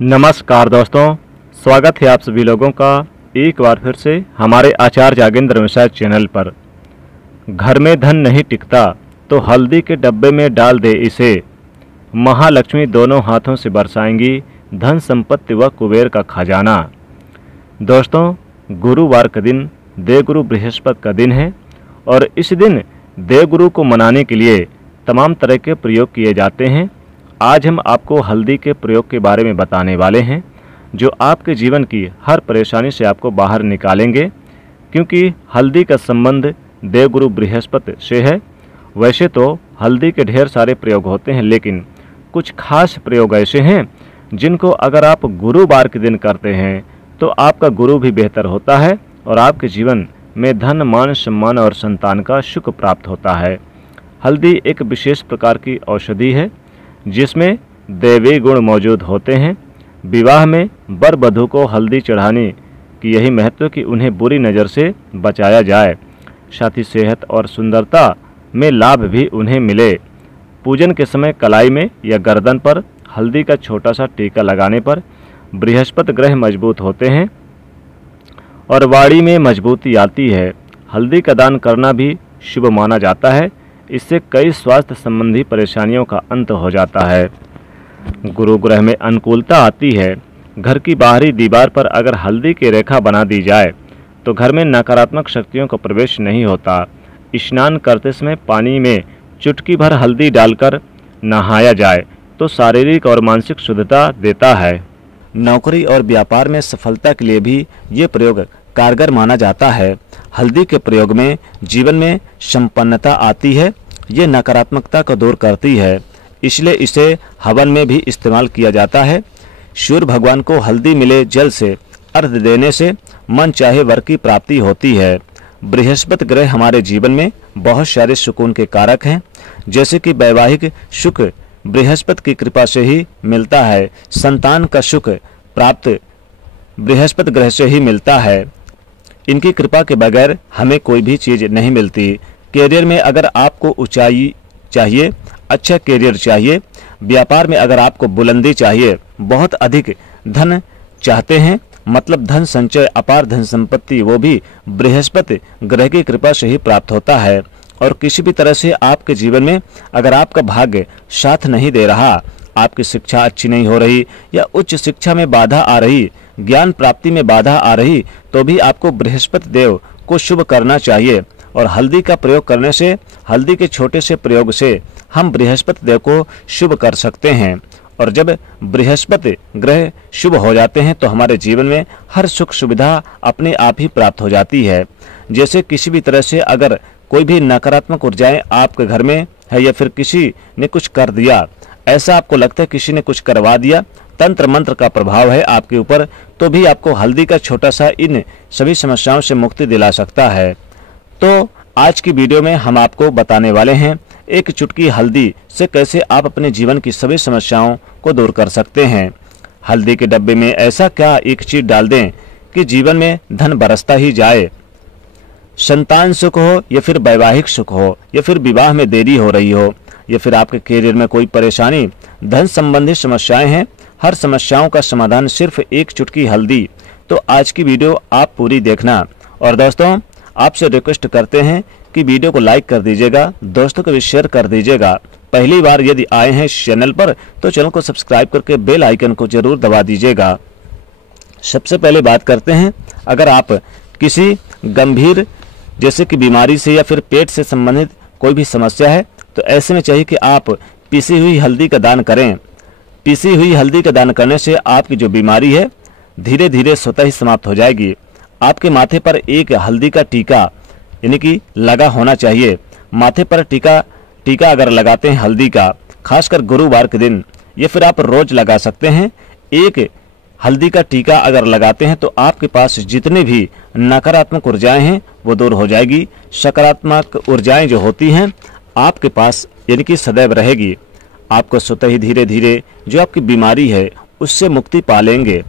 नमस्कार दोस्तों, स्वागत है आप सभी लोगों का एक बार फिर से हमारे आचार्य जागेंद्र मिश्रा चैनल पर। घर में धन नहीं टिकता तो हल्दी के डब्बे में डाल दे इसे, महालक्ष्मी दोनों हाथों से बरसाएंगी धन संपत्ति व कुबेर का खजाना। दोस्तों, गुरुवार का दिन देवगुरु बृहस्पति का दिन है और इस दिन देवगुरु को मनाने के लिए तमाम तरह के प्रयोग किए जाते हैं। आज हम आपको हल्दी के प्रयोग के बारे में बताने वाले हैं जो आपके जीवन की हर परेशानी से आपको बाहर निकालेंगे, क्योंकि हल्दी का संबंध देवगुरु बृहस्पति से है। वैसे तो हल्दी के ढेर सारे प्रयोग होते हैं, लेकिन कुछ खास प्रयोग ऐसे हैं जिनको अगर आप गुरुवार के दिन करते हैं तो आपका गुरु भी बेहतर होता है और आपके जीवन में धन, मान, सम्मान और संतान का सुख प्राप्त होता है। हल्दी एक विशेष प्रकार की औषधि है जिसमें दैवी गुण मौजूद होते हैं। विवाह में वर वधू को हल्दी चढ़ाने की यही महत्व कि उन्हें बुरी नज़र से बचाया जाए, साथ ही सेहत और सुंदरता में लाभ भी उन्हें मिले। पूजन के समय कलाई में या गर्दन पर हल्दी का छोटा सा टीका लगाने पर बृहस्पति ग्रह मजबूत होते हैं और वाणी में मजबूती आती है। हल्दी का दान करना भी शुभ माना जाता है, इससे कई स्वास्थ्य संबंधी परेशानियों का अंत हो जाता है। गुरु ग्रह में अनुकूलता आती है। घर की बाहरी दीवार पर अगर हल्दी की रेखा बना दी जाए तो घर में नकारात्मक शक्तियों का प्रवेश नहीं होता। स्नान करते समय पानी में चुटकी भर हल्दी डालकर नहाया जाए तो शारीरिक और मानसिक शुद्धता देता है। नौकरी और व्यापार में सफलता के लिए भी ये प्रयोग कारगर माना जाता है। हल्दी के प्रयोग में जीवन में संपन्नता आती है, ये नकारात्मकता को दूर करती है, इसलिए इसे हवन में भी इस्तेमाल किया जाता है। सूर्य भगवान को हल्दी मिले जल से अर्घ्य देने से मन चाहे वर की प्राप्ति होती है। बृहस्पति ग्रह हमारे जीवन में बहुत सारे सुकून के कारक हैं, जैसे कि वैवाहिक सुख बृहस्पति की कृपा से ही मिलता है। संतान का सुख प्राप्त बृहस्पति ग्रह से ही मिलता है। इनकी कृपा के बगैर हमें कोई भी चीज़ नहीं मिलती। कैरियर में अगर आपको ऊंचाई चाहिए, अच्छा कैरियर चाहिए, व्यापार में अगर आपको बुलंदी चाहिए, बहुत अधिक धन चाहते हैं, मतलब धन संचय, अपार धन संपत्ति, वो भी बृहस्पति ग्रह की कृपा से ही प्राप्त होता है। और किसी भी तरह से आपके जीवन में अगर आपका भाग्य साथ नहीं दे रहा, आपकी शिक्षा अच्छी नहीं हो रही या उच्च शिक्षा में बाधा आ रही, ज्ञान प्राप्ति में बाधा आ रही, तो भी आपको बृहस्पति देव को शुभ करना चाहिए। और हल्दी का प्रयोग करने से, हल्दी के छोटे से प्रयोग से हम बृहस्पति देव को शुभ कर सकते हैं। और जब बृहस्पति ग्रह शुभ हो जाते हैं तो हमारे जीवन में हर सुख सुविधा अपने आप ही प्राप्त हो जाती है। जैसे किसी भी तरह से अगर कोई भी नकारात्मक ऊर्जाएं आपके घर में है या फिर किसी ने कुछ कर दिया, ऐसा आपको लगता है किसी ने कुछ करवा दिया, तंत्र मंत्र का प्रभाव है आपके ऊपर, तो भी आपको हल्दी का छोटा सा इन सभी समस्याओं से मुक्ति दिला सकता है। तो आज की वीडियो में हम आपको बताने वाले हैं एक चुटकी हल्दी से कैसे आप अपने जीवन की सभी समस्याओं को दूर कर सकते हैं। हल्दी के डब्बे में ऐसा क्या एक चीज डाल दें कि जीवन में धन बरसता ही जाए। संतान सुख हो या फिर वैवाहिक सुख हो या फिर विवाह में देरी हो रही हो या फिर आपके कैरियर में कोई परेशानी, धन संबंधी समस्याएं हैं, हर समस्याओं का समाधान सिर्फ एक चुटकी हल्दी। तो आज की वीडियो आप पूरी देखना। और दोस्तों, आपसे रिक्वेस्ट करते हैं कि वीडियो को लाइक कर दीजिएगा, दोस्तों को भी शेयर कर दीजिएगा। पहली बार यदि आए हैं इस चैनल पर तो चैनल को सब्सक्राइब करके बेल आइकन को जरूर दबा दीजिएगा। सबसे पहले बात करते हैं, अगर आप किसी गंभीर जैसे कि बीमारी से या फिर पेट से संबंधित कोई भी समस्या है तो ऐसे में चाहिए कि आप पिसी हुई हल्दी का दान करें। पिसी हुई हल्दी का दान करने से आपकी जो बीमारी है धीरे धीरे स्वतः ही समाप्त हो जाएगी। आपके माथे पर एक हल्दी का टीका यानी कि लगा होना चाहिए। माथे पर टीका अगर लगाते हैं हल्दी का, खासकर गुरुवार के दिन, या फिर आप रोज लगा सकते हैं, एक हल्दी का टीका अगर लगाते हैं तो आपके पास जितने भी नकारात्मक ऊर्जाएं हैं वो दूर हो जाएगी। सकारात्मक ऊर्जाएं जो होती हैं आपके पास यानी कि सदैव रहेगी। आपको स्वतः ही धीरे धीरे जो आपकी बीमारी है उससे मुक्ति पा लेंगे।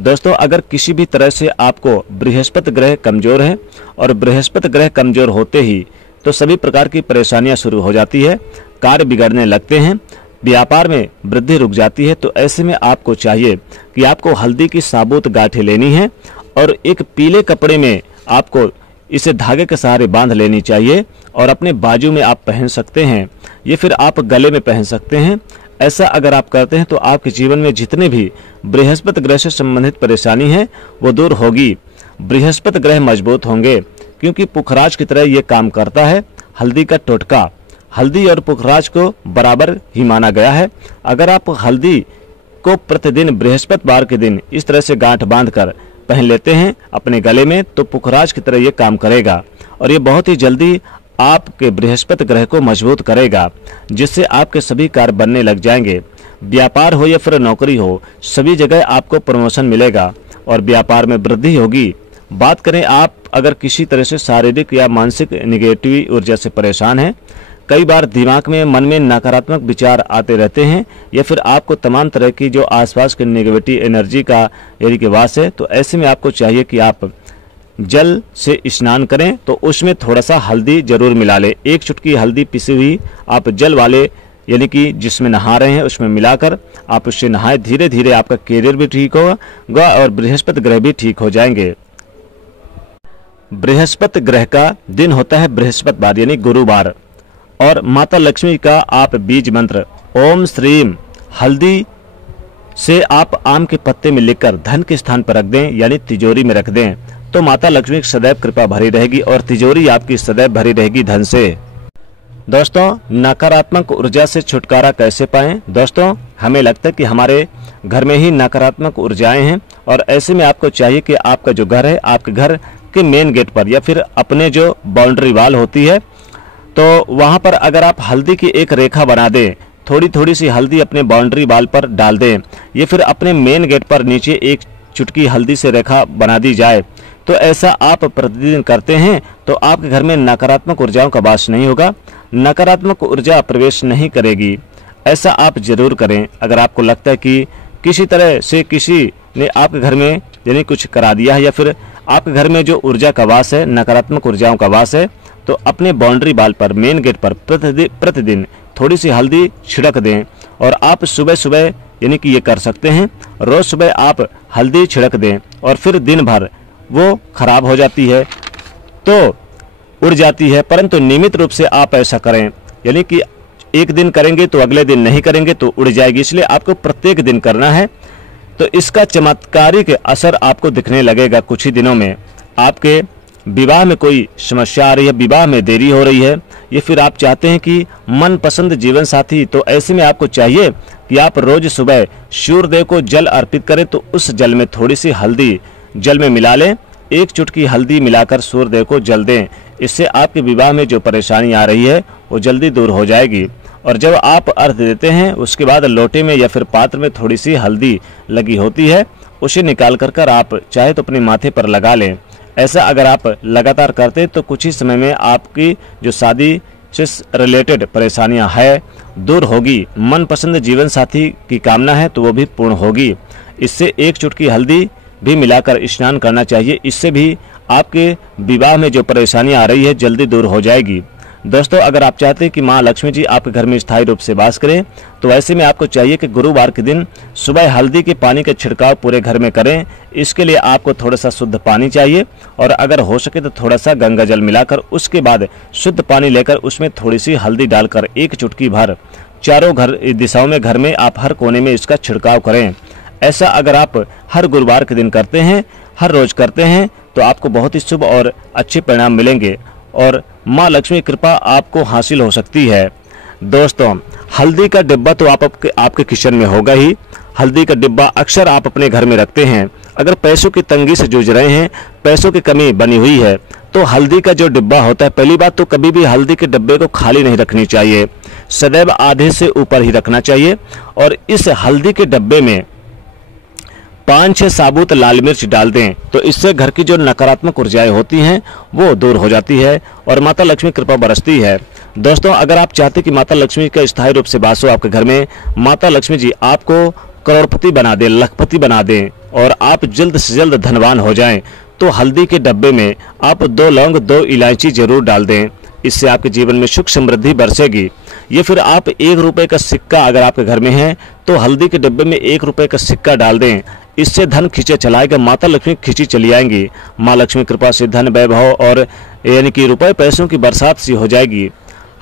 दोस्तों, अगर किसी भी तरह से आपको बृहस्पति ग्रह कमजोर है और बृहस्पति ग्रह कमजोर होते ही तो सभी प्रकार की परेशानियां शुरू हो जाती है, कार्य बिगड़ने लगते हैं, व्यापार में वृद्धि रुक जाती है। तो ऐसे में आपको चाहिए कि आपको हल्दी की साबुत गांठें लेनी है और एक पीले कपड़े में आपको इसे धागे के सहारे बांध लेनी चाहिए और अपने बाजू में आप पहन सकते हैं, ये फिर आप गले में पहन सकते हैं। ऐसा अगर आप करते हैं तो आपके जीवन में जितने भी बृहस्पति ग्रह से संबंधित परेशानी है वो दूर होगी। बृहस्पति ग्रह मजबूत होंगे क्योंकि पुखराज की तरह ये काम करता है। हल्दी का टोटका, हल्दी और पुखराज को बराबर ही माना गया है। अगर आप हल्दी को प्रतिदिन बृहस्पतिवार के दिन इस तरह से गांठ बांधकर पहन लेते हैं अपने गले में तो पुखराज की तरह ये काम करेगा और ये बहुत ही जल्दी आपके बृहस्पति ग्रह को मजबूत करेगा, जिससे आपके सभी कार्य बनने लग जाएंगे। व्यापार हो या फिर नौकरी हो, सभी जगह आपको प्रमोशन मिलेगा और व्यापार में वृद्धि होगी। बात करें आप अगर किसी तरह से शारीरिक या मानसिक निगेटिव ऊर्जा से परेशान हैं, कई बार दिमाग में मन में नकारात्मक विचार आते रहते हैं या फिर आपको तमाम तरह की जो आसपास की नेगेटिव एनर्जी का यानी कि वास है, तो ऐसे में आपको चाहिए कि आप जल से स्नान करें तो उसमें थोड़ा सा हल्दी जरूर मिला लें। एक चुटकी हल्दी पिसी हुई आप जल वाले यानी कि जिसमें नहा रहे हैं उसमें मिलाकर आप उससे नहाएं। धीरे धीरे आपका कैरियर भी ठीक होगा और बृहस्पति ग्रह भी ठीक हो जाएंगे। बृहस्पति ग्रह का दिन होता है बृहस्पतिवार यानी गुरुवार और माता लक्ष्मी का आप बीज मंत्र ओम श्रीम हल्दी से आप आम के पत्ते में लिखकर धन के स्थान पर रख दें यानी तिजोरी में रख दें तो माता लक्ष्मी की सदैव कृपा भरी रहेगी और तिजोरी आपकी सदैव भरी रहेगी धन से। दोस्तों, नकारात्मक ऊर्जा से छुटकारा कैसे पाएं? दोस्तों, हमें लगता है कि हमारे घर में ही नकारात्मक ऊर्जाएं हैं और ऐसे में आपको चाहिए कि आपका जो घर है आपके घर के मेन गेट पर या फिर अपने जो बाउंड्री वाल होती है तो वहां पर अगर आप हल्दी की एक रेखा बना दें, थोड़ी थोड़ी सी हल्दी अपने बाउंड्री वाल पर डाल दें या फिर अपने मेन गेट पर नीचे एक चुटकी हल्दी से रेखा बना दी जाए, तो ऐसा आप प्रतिदिन करते हैं तो आपके घर में नकारात्मक ऊर्जाओं का वास नहीं होगा, नकारात्मक ऊर्जा प्रवेश नहीं करेगी। ऐसा आप जरूर करें। अगर आपको लगता है कि किसी तरह से किसी ने आपके घर में यानी कुछ करा दिया है या फिर आपके घर में जो ऊर्जा का वास है, नकारात्मक ऊर्जाओं का वास है, तो अपने बाउंड्री वाल पर मेन गेट पर प्रतिदिन थोड़ी सी हल्दी छिड़क दें और आप सुबह सुबह यानी कि ये कर सकते हैं, रोज सुबह आप हल्दी छिड़क दें और फिर दिन भर वो खराब हो जाती है तो उड़ जाती है, परंतु नियमित रूप से आप ऐसा करें यानी कि एक दिन करेंगे तो अगले दिन नहीं करेंगे तो उड़ जाएगी, इसलिए आपको प्रत्येक दिन करना है। तो इसका चमत्कारिक असर आपको दिखने लगेगा कुछ ही दिनों में। आपके विवाह में कोई समस्या आ रही है, विवाह में देरी हो रही है या फिर आप चाहते हैं कि मनपसंद जीवन साथी, तो ऐसे में आपको चाहिए कि आप रोज सुबह सूर्यदेव को जल अर्पित करें तो उस जल में थोड़ी सी हल्दी जल में मिला लें, एक चुटकी हल्दी मिलाकर सूर्यदेव को जल दें। इससे आपके विवाह में जो परेशानी आ रही है वो जल्दी दूर हो जाएगी। और जब आप अर्घ देते हैं उसके बाद लोटे में या फिर पात्र में थोड़ी सी हल्दी लगी होती है, उसे निकाल कर आप चाहे तो अपने माथे पर लगा लें। ऐसा अगर आप लगातार करते तो कुछ ही समय में आपकी जो शादी से रिलेटेड परेशानियां है दूर होगी। मनपसंद जीवन साथी की कामना है तो वो भी पूर्ण होगी। इससे एक चुटकी हल्दी भी मिलाकर स्नान करना चाहिए, इससे भी आपके विवाह में जो परेशानी आ रही है जल्दी दूर हो जाएगी। दोस्तों, अगर आप चाहते हैं कि मां लक्ष्मी जी आपके घर में स्थायी रूप से वास करें तो ऐसे में आपको चाहिए कि गुरुवार के दिन सुबह हल्दी के पानी का छिड़काव पूरे घर में करें। इसके लिए आपको थोड़ा सा शुद्ध पानी चाहिए और अगर हो सके तो थोड़ा सा गंगा जल मिलाकर उसके बाद शुद्ध पानी लेकर उसमें थोड़ी सी हल्दी डालकर एक चुटकी भर चारों दिशाओं में घर में आप हर कोने में इसका छिड़काव करें। ऐसा अगर आप हर गुरुवार के दिन करते हैं, हर रोज करते हैं, तो आपको बहुत ही शुभ और अच्छे परिणाम मिलेंगे और माँ लक्ष्मी कृपा आपको हासिल हो सकती है। दोस्तों, हल्दी का डिब्बा तो आपके किचन में होगा ही। हल्दी का डिब्बा अक्सर आप अपने घर में रखते हैं। अगर पैसों की तंगी से जूझ रहे हैं, पैसों की कमी बनी हुई है, तो हल्दी का जो डिब्बा होता है, पहली बात तो कभी भी हल्दी के डिब्बे को खाली नहीं रखनी चाहिए, सदैव आधे से ऊपर ही रखना चाहिए। और इस हल्दी के डिब्बे में 5-6 साबुत लाल मिर्च डाल दें तो इससे घर की जो नकारात्मक ऊर्जाएं होती हैं वो दूर हो जाती है और माता लक्ष्मी कृपा बरसती है। दोस्तों, अगर आप चाहते हैं कि माता लक्ष्मी का स्थायी रूप से वास हो आपके घर में, माता लक्ष्मी जी आपको करोड़पति बना दें, लखपति बना दें और आप जल्द से जल्द धनवान हो जाएं, तो हल्दी के डब्बे में आप 2 लौंग 2 इलायची जरूर डाल दें। इससे आपके जीवन में सुख समृद्धि बरसेगी। ये फिर आप 1 रुपये का सिक्का अगर आपके घर में है तो हल्दी के डब्बे में 1 रुपये का सिक्का डाल दें। इससे धन खींचे चलाएगा, माता लक्ष्मी खींची चली आएंगी। माँ लक्ष्मी कृपा से धन वैभव और यानी कि रुपए पैसों की बरसात सी हो जाएगी।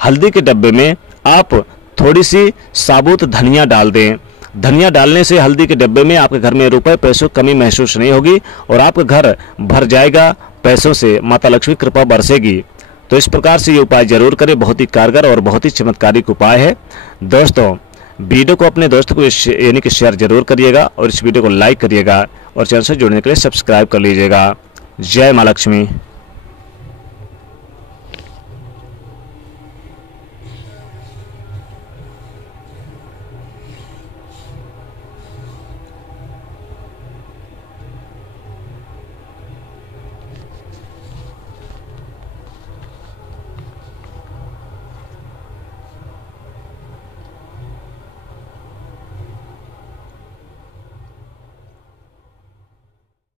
हल्दी के डब्बे में आप थोड़ी सी साबुत धनिया डाल दें। धनिया डालने से हल्दी के डब्बे में आपके घर में रुपए पैसों कमी महसूस नहीं होगी और आपका घर भर जाएगा पैसों से, माता लक्ष्मी कृपा बरसेगी। तो इस प्रकार से ये उपाय जरूर करें, बहुत ही कारगर और बहुत ही चमत्कारिक उपाय है। दोस्तों, वीडियो को अपने दोस्तों को यानी कि शेयर जरूर करिएगा और इस वीडियो को लाइक करिएगा और चैनल से जुड़ने के लिए सब्सक्राइब कर लीजिएगा। जय माँ लक्ष्मी।